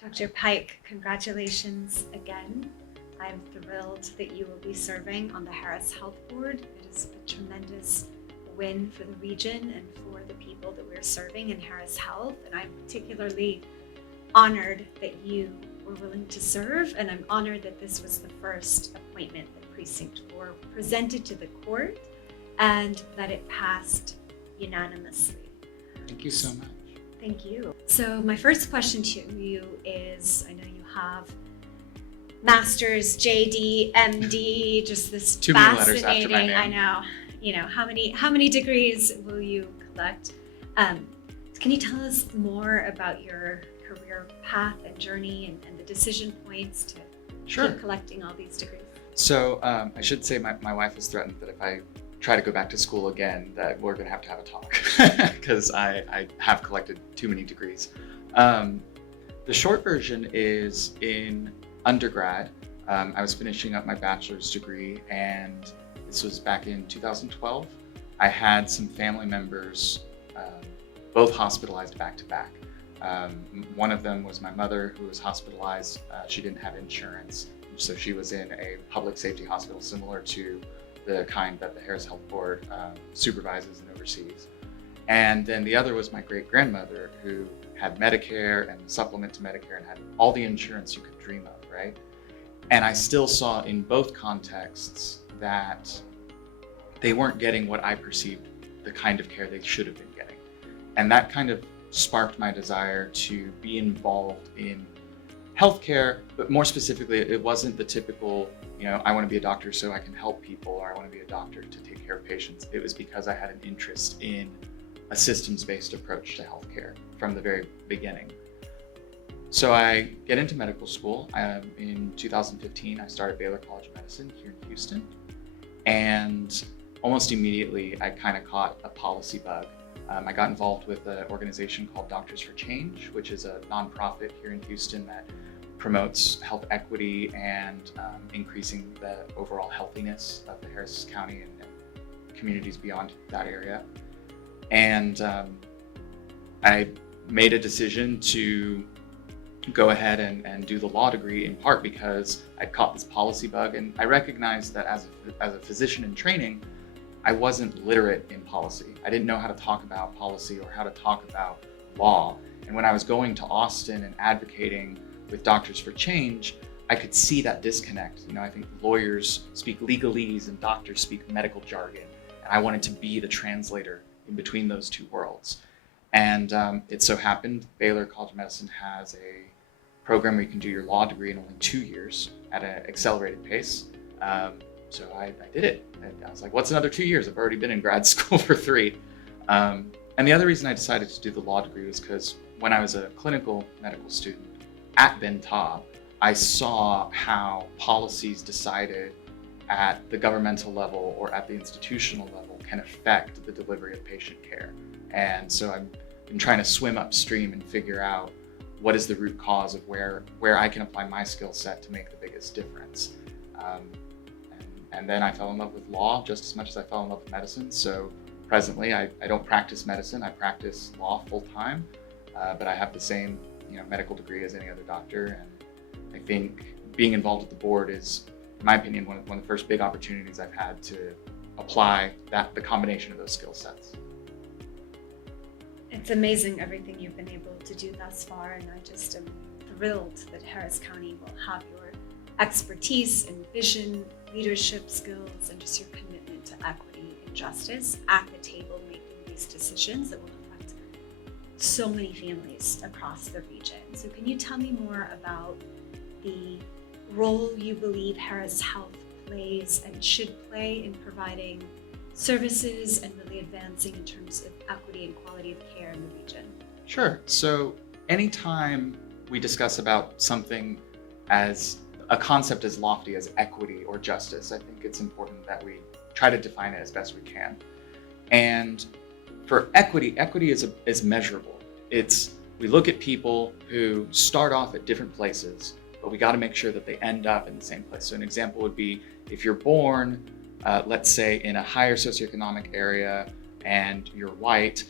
Dr. Pyke, congratulations again. I'm thrilled that you will be serving on the Harris Health Board. It is a tremendous win for the region and for the people that we're serving in Harris Health. And I'm particularly honored that you were willing to serve. And I'm honored that this was the first appointment that Precinct 4 presented to the court and that it passed unanimously. Thank you so much. Thank you. So my first question to you is, I know you have Masters, JD, MD, just this Too many letters after my fascinating, name. I know, how many degrees will you collect? Can you tell us more about your career path and journey and the decision points to keep collecting all these degrees? So I should say my wife has threatened that if I try to go back to school again, that we're gonna have to have a talk because I have collected too many degrees. The short version is in undergrad, I was finishing up my bachelor's degree, and this was back in 2012. I had some family members, both hospitalized back to back. One of them was my mother, who was hospitalized. She didn't have insurance, so she was in a public safety hospital similar to the kind that the Harris Health Board supervises and oversees. And then the other was my great-grandmother, who had Medicare and supplement to Medicare and had all the insurance you could dream of, right? And I still saw in both contexts that they weren't getting what I perceived the kind of care they should have been getting. And that kind of sparked my desire to be involved in healthcare, but more specifically, it wasn't the typical, I want to be a doctor so I can help people, or I want to be a doctor to take care of patients. It was because I had an interest in a systems-based approach to healthcare from the very beginning. So I get into medical school. In 2015, I started Baylor College of Medicine here in Houston. And almost immediately, I kind of caught a policy bug. I got involved with an organization called Doctors for Change, which is a nonprofit here in Houston that promotes health equity and increasing the overall healthiness of the Harris County and communities beyond that area. And I made a decision to go ahead and do the law degree, in part because I caught this policy bug, and I recognized that as a physician in training, I wasn't literate in policy. I didn't know how to talk about policy or how to talk about law. And when I was going to Austin and advocating with Doctors for Change, I could see that disconnect. I think lawyers speak legalese and doctors speak medical jargon. And I wanted to be the translator in between those two worlds. And it so happened Baylor College of Medicine has a program where you can do your law degree in only 2 years at an accelerated pace. So I did it. And I was like, what's another 2 years? I've already been in grad school for 3. And the other reason I decided to do the law degree was because when I was a clinical medical student at Ben Taub, I saw how policies decided at the governmental level or at the institutional level can affect the delivery of patient care. And so I've been trying to swim upstream and figure out what is the root cause of where I can apply my skill set to make the biggest difference. And then I fell in love with law just as much as I fell in love with medicine. So presently, I don't practice medicine. I practice law full time, but I have the same medical degree as any other doctor. And I think being involved with the board is, in my opinion, one of the first big opportunities I've had to apply the combination of those skill sets. It's amazing everything you've been able to do thus far, and I just am thrilled that Harris County will have your expertise and vision, leadership skills, and just your commitment to equity and justice at the table making these decisions that will affect so many families across the region. So can you tell me more about the role you believe Harris Health plays and should play in providing services and really advancing in terms of equity and quality of care in the region? Sure. So anytime we discuss about something as a concept as lofty as equity or justice, I think it's important that we try to define it as best we can. And for equity is measurable. We look at people who start off at different places, but we got to make sure that they end up in the same place. So an example would be if you're born, let's say in a higher socioeconomic area and you're white,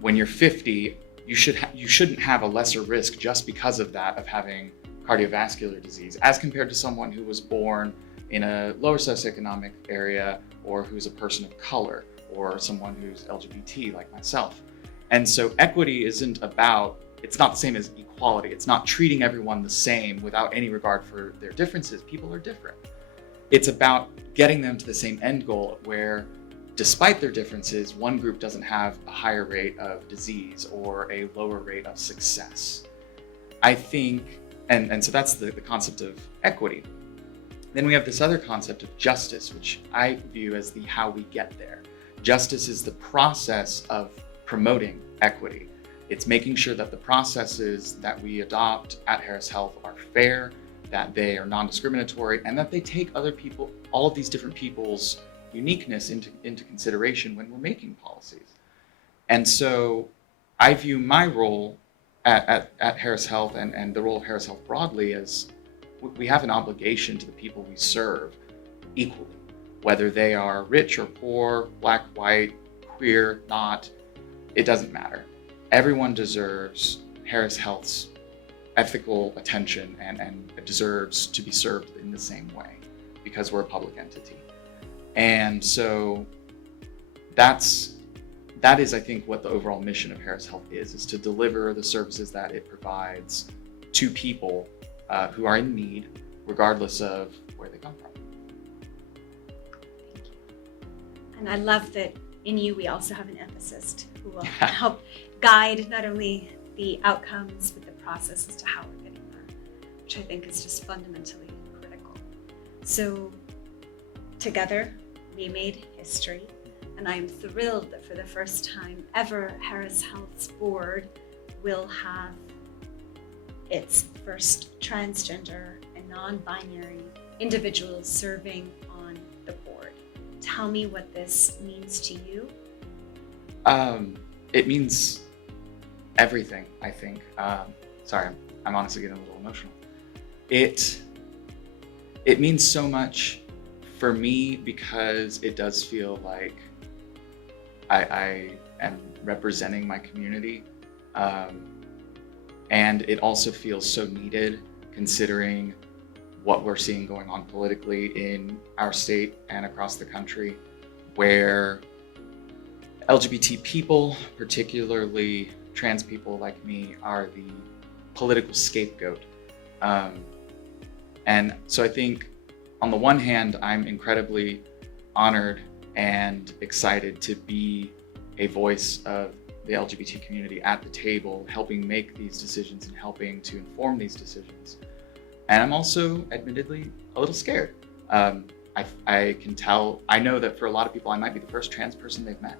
when you're 50, you shouldn't have a lesser risk just because of that, of having cardiovascular disease, as compared to someone who was born in a lower socioeconomic area, or who's a person of color, or someone who's LGBT like myself. And so equity isn't about, it's not the same as equality. It's not treating everyone the same without any regard for their differences. People are different. It's about getting them to the same end goal, where despite their differences, one group doesn't have a higher rate of disease or a lower rate of success. I think, and so that's the concept of equity. Then we have this other concept of justice, which I view as the how we get there. Justice is the process of promoting equity. It's making sure that the processes that we adopt at Harris Health are fair, that they are non-discriminatory, and that they take other people, all of these different people's uniqueness into consideration when we're making policies. And so I view my role at Harris Health and the role of Harris Health broadly as we have an obligation to the people we serve equally, whether they are rich or poor, black, white, queer, not, it doesn't matter. Everyone deserves Harris Health's ethical attention and deserves to be served in the same way because we're a public entity. And so that is, I think, what the overall mission of Harris Health is to deliver the services that it provides to people who are in need, regardless of where they come from. Thank you. And I love that in you, we also have an ethicist who will help guide not only the outcomes, but the process as to how we're getting there, which I think is just fundamentally critical. So together, we made history, and I am thrilled that for the first time ever, Harris Health's board will have its first transgender and non-binary individuals serving on the board. Tell me what this means to you. It means everything, I think. Sorry, I'm honestly getting a little emotional. It means so much for me because it does feel like I am representing my community. And it also feels so needed considering what we're seeing going on politically in our state and across the country, where LGBT people, particularly trans people like me, are the political scapegoat. And so I think on the one hand, I'm incredibly honored and excited to be a voice of the LGBT community at the table, helping make these decisions and helping to inform these decisions. And I'm also admittedly a little scared. I can tell, I know that for a lot of people, I might be the first trans person they've met.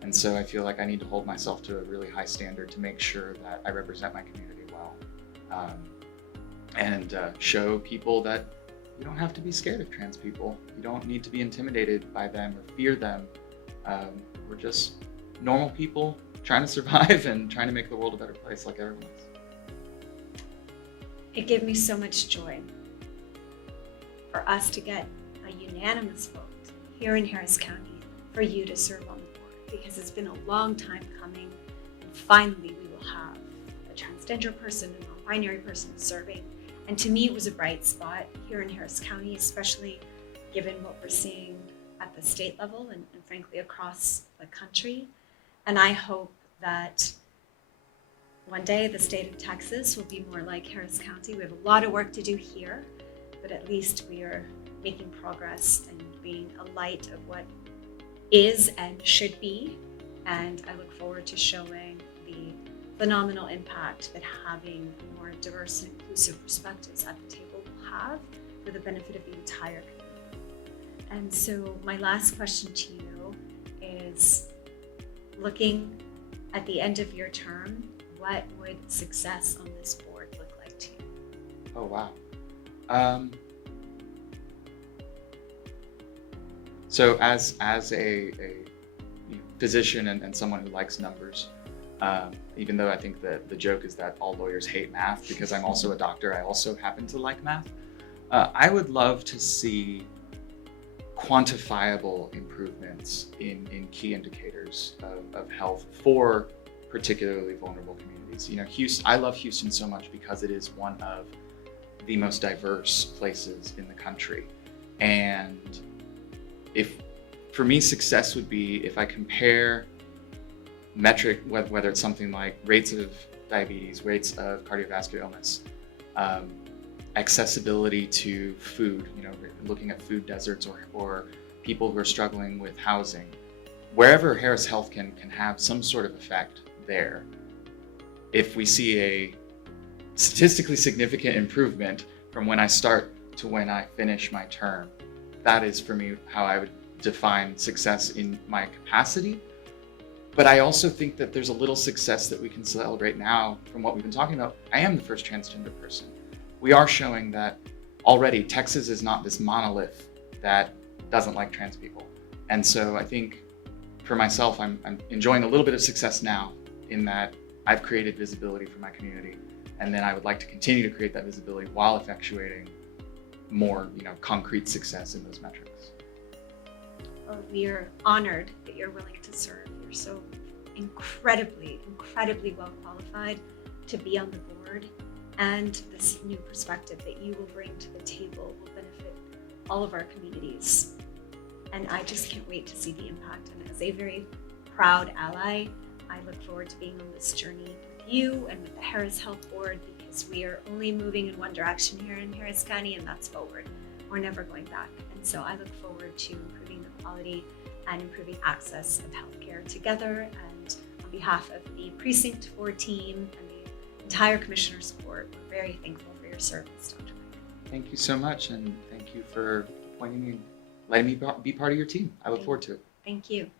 And so I feel like I need to hold myself to a really high standard to make sure that I represent my community well. And show people that you don't have to be scared of trans people. You don't need to be intimidated by them or fear them. We're just normal people trying to survive and trying to make the world a better place like everyone else. It gave me so much joy for us to get a unanimous vote here in Harris County for you to serve on the board, because it's been a long time coming, and finally we will have a transgender person, a non-binary person serving. And to me, it was a bright spot here in Harris County, especially given what we're seeing at the state level and frankly across the country. And I hope that one day the state of Texas will be more like Harris County. We have a lot of work to do here, but at least we are making progress and being a light of what is and should be. And I look forward to showing the phenomenal impact that having more diverse and inclusive perspectives at the table will have for the benefit of the entire community. And so my last question to you is, looking at the end of your term, what would success on this board look like to you? Oh, wow. So as a physician and someone who likes numbers, even though I think that the joke is that all lawyers hate math, because I'm also a doctor, I also happen to like math. I would love to see quantifiable improvements in key indicators of health for particularly vulnerable communities. You know, Houston, I love Houston so much because it is one of the most diverse places in the country. And for me, success would be if I compare metric, whether it's something like rates of diabetes, rates of cardiovascular illness, accessibility to food, you know, looking at food deserts or people who are struggling with housing, wherever Harris Health can have some sort of effect there. If we see a statistically significant improvement from when I start to when I finish my term, that is for me how I would define success in my capacity. But I also think that there's a little success that we can celebrate now from what we've been talking about. I am the first transgender person. We are showing that already Texas is not this monolith that doesn't like trans people. And so I think for myself, I'm enjoying a little bit of success now in that I've created visibility for my community. And then I would like to continue to create that visibility while effectuating more, you know, concrete success in those metrics. Well, we are honored that you're willing to serve. You're so incredibly well qualified to be on the board, and this new perspective that you will bring to the table will benefit all of our communities. And I just can't wait to see the impact. And as a very proud ally, I look forward to being on this journey with you and with the Harris Health Board, because we are only moving in one direction here in Harris County, and that's forward. We're never going back. And so I look forward to improving the quality and improving access of healthcare together. And on behalf of the Precinct 4 team and the entire Commissioner's Court, we're very thankful for your service, Dr. Pyke. Thank you so much, and thank you for appointing me, letting me be part of your team. I look forward to it. Thank you.